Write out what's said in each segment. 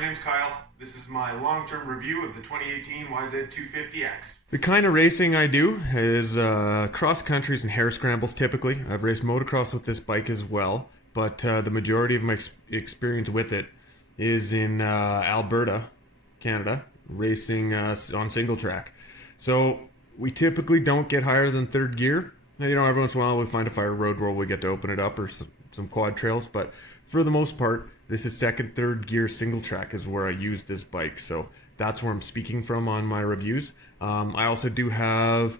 my name's Kyle. This is my long-term review of the 2018 YZ250X. The kind of racing I do is cross countries and hare scrambles typically. I've raced motocross with this bike as well, but the majority of my experience with it is in Alberta, Canada, racing on single track. So we typically don't get higher than third gear. You know, every once in a while we find a fire road where we get to open it up, or some quad trails, but for the most part, this is second, third gear single track is where I use this bike. So that's where I'm speaking from on my reviews. I also do have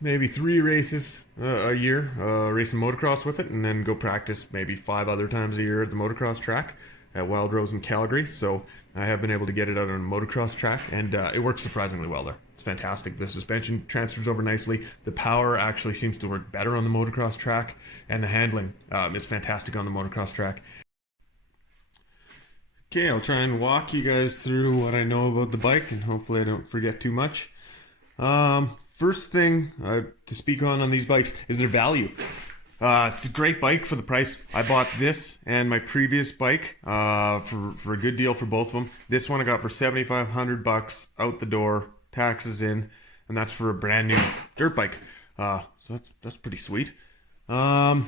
maybe 3 races a year, racing motocross with it, and then go practice maybe 5 other times a year at the motocross track at Wild Rose in Calgary. So I have been able to get it out on a motocross track, and it works surprisingly well there. It's fantastic. The suspension transfers over nicely. The power actually seems to work better on the motocross track, and the handling is fantastic on the motocross track. Okay, I'll try and walk you guys through what I know about the bike, and hopefully I don't forget too much. First thing to speak on these bikes is their value. It's a great bike for the price. I bought this and my previous bike for a good deal for both of them. This one I got for $7,500 out the door, taxes in, and that's for a brand new dirt bike. So that's pretty sweet. That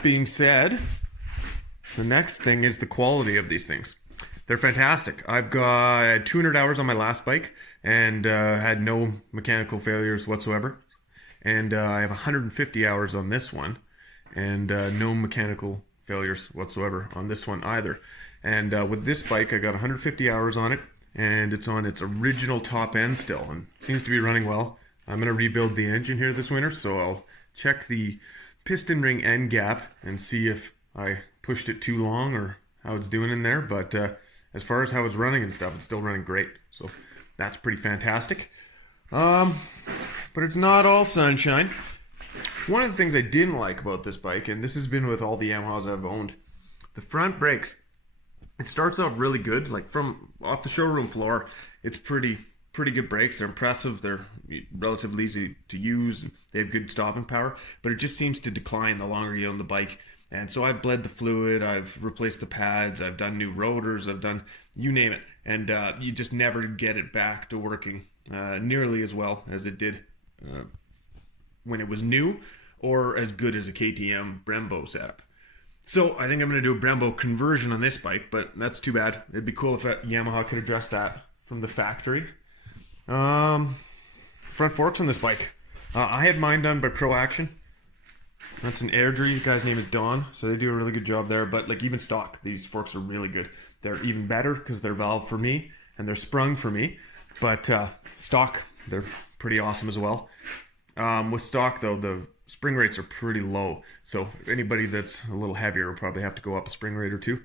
being said, the next thing is the quality of these things. They're fantastic. I've got 200 hours on my last bike and had no mechanical failures whatsoever. And I have 150 hours on this one and no mechanical failures whatsoever on this one either. And with this bike, I got 150 hours on it, and it's on its original top end still, and it seems to be running well. I'm going to rebuild the engine here this winter, so I'll check the piston ring end gap and see if I pushed it too long or how it's doing in there. But as far as how it's running and stuff, it's still running great, so that's pretty fantastic. But it's not all sunshine. One of the things I didn't like about this bike, and this has been with all the Yamahas I've owned, the front brakes. It starts off really good, like from off the showroom floor. It's pretty good brakes. They're impressive. They're relatively easy to use. They have good stopping power, but it just seems to decline the longer you own the bike. And so I've bled the fluid, I've replaced the pads, I've done new rotors, I've done you name it, and you just never get it back to working nearly as well as it did when it was new, or as good as a KTM Brembo setup. So I think I'm going to do a Brembo conversion on this bike, but that's too bad. It'd be cool if Yamaha could address that from the factory. Front forks on this bike. I had mine done by Pro Action. That's an Airdrie. The guy's name is Don, so they do a really good job there. But like even stock, these forks are really good. They're even better because they're valved for me and they're sprung for me. But stock, they're pretty awesome as well. With stock though, the spring rates are pretty low. So if anybody that's a little heavier will probably have to go up a spring rate or two.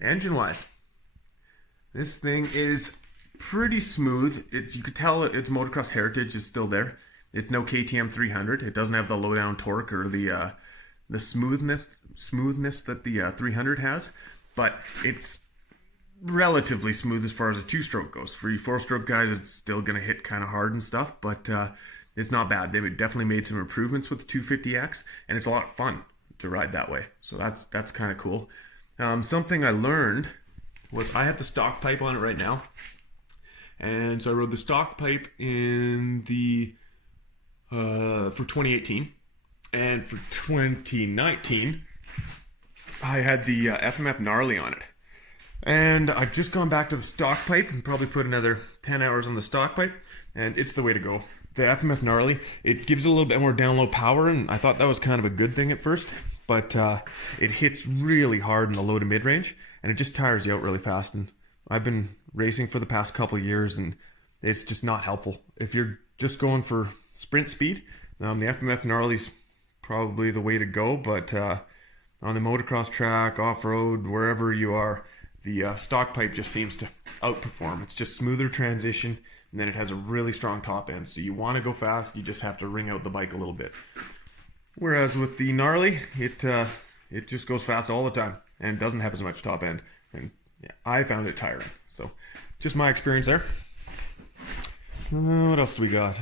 Engine wise, this thing is pretty smooth. You could tell its motocross heritage is still there. It's no KTM 300. It doesn't have the low down torque or the smoothness that the 300 has, but it's relatively smooth as far as a 2-stroke goes. For you 4-stroke guys, it's still going to hit kind of hard and stuff, but it's not bad. They definitely made some improvements with the 250X, and it's a lot of fun to ride that way. So that's kind of cool. Something I learned was I have the stock pipe on it right now, and so I rode the stock pipe in the for 2018, and for 2019 I had the FMF gnarly on it, and I've just gone back to the stock pipe and probably put another 10 hours on the stock pipe, and it's the way to go. The FMF gnarly, it gives a little bit more down low power, and I thought that was kind of a good thing at first, but it hits really hard in the low to mid range, and it just tires you out really fast. And I've been racing for the past couple of years, and it's just not helpful if you're just going for sprint speed. The FMF gnarly's probably the way to go, but on the motocross track, off-road, wherever you are, the stock pipe just seems to outperform. It's just smoother transition, and then it has a really strong top end. So you want to go fast, you just have to wring out the bike a little bit. Whereas with the gnarly, it just goes fast all the time and doesn't have as much top end. And yeah, I found it tiring. So just my experience there. What else do we got?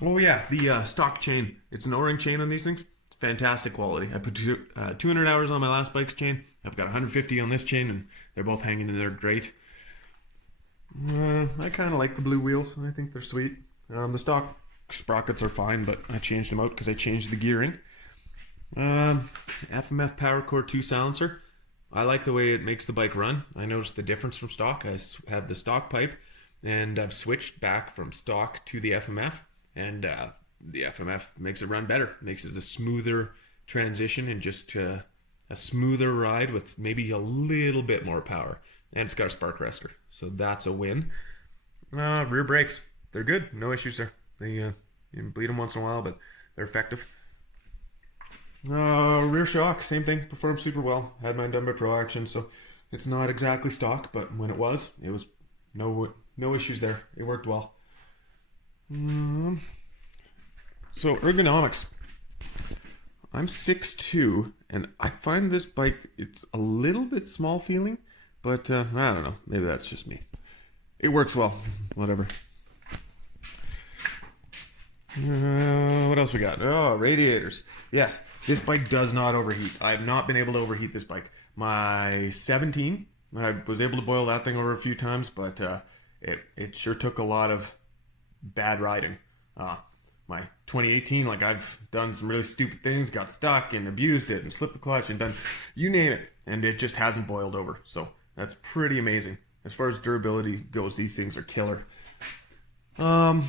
Oh yeah, the stock chain. It's an O-ring chain on these things. It's fantastic quality. I put 200 hours on my last bike's chain. I've got 150 on this chain, and they're both hanging in there great. I kind of like the blue wheels. I think they're sweet. The stock sprockets are fine, but I changed them out because I changed the gearing. FMF Power Core 2 silencer. I like the way it makes the bike run. I noticed the difference from stock. I have the stock pipe, and I've switched back from stock to the FMF, and the FMF makes it run better. Makes it a smoother transition and just a smoother ride with maybe a little bit more power. And it's got a spark arrestor, so that's a win. Rear brakes, they're good. No issues there. They you bleed them once in a while, but they're effective. Rear shock, same thing. Performed super well. Had mine done by Pro Action, so it's not exactly stock, but when it was no issues there. It worked well. So ergonomics. I'm 6'2", and I find this bike, it's a little bit small feeling, but I don't know. Maybe that's just me. It works well. Whatever. What else we got? Oh, radiators. Yes, this bike does not overheat. I have not been able to overheat this bike. My 17, I was able to boil that thing over a few times, but it sure took a lot of bad riding. My 2018, like, I've done some really stupid things, got stuck and abused it and slipped the clutch and done you name it, and it just hasn't boiled over. So that's pretty amazing. As far as durability goes, these things are killer. So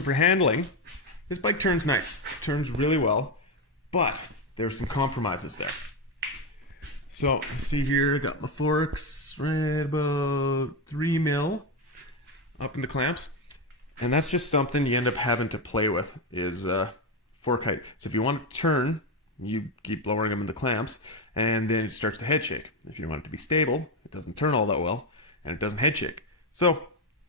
for handling, this bike turns nice. Turns really well, but there's some compromises there. So, see here, I got my forks right about 3 mil up in the clamps. And that's just something you end up having to play with, is fork height. So if you want to turn, you keep lowering them in the clamps, and then it starts to head shake. If you want it to be stable, it doesn't turn all that well, and it doesn't head shake. So,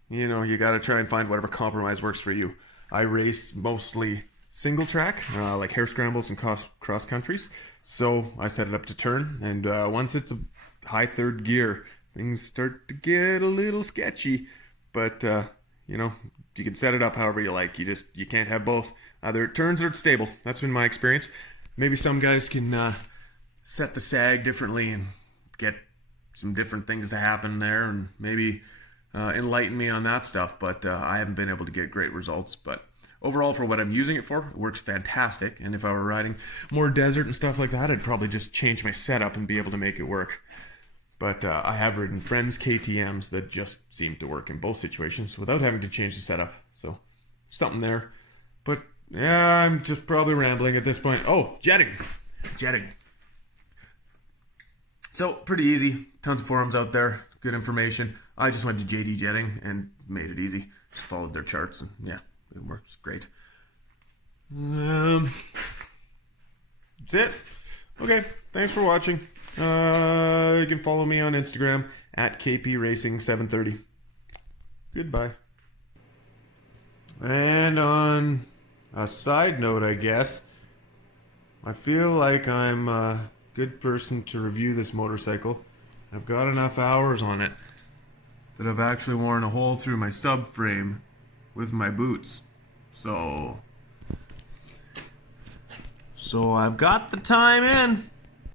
you got to try and find whatever compromise works for you. I race mostly single track, like hare scrambles and cross countries. So I set it up to turn, and once it's a high third gear, things start to get a little sketchy. But you can set it up however you like. You can't have both. Either it turns or it's stable. That's been my experience. Maybe some guys can set the sag differently and get some different things to happen there, and maybe enlighten me on that stuff, but I haven't been able to get great results. But overall, for what I'm using it for, it works fantastic. And if I were riding more desert and stuff like that, I'd probably just change my setup and be able to make it work. But I have ridden friends' KTMs that just seem to work in both situations without having to change the setup. So something there. But yeah, I'm just probably rambling at this point. Oh, jetting. So pretty easy. Tons of forums out there. Good information. I just went to JD Jetting and made it easy. Just followed their charts, and yeah, it works great. That's it. Okay, thanks for watching. You can follow me on Instagram at KPRacing730. Goodbye. And on a side note, I guess, I feel like I'm a good person to review this motorcycle. I've got enough hours on it that I've actually worn a hole through my subframe with my boots. So I've got the time in.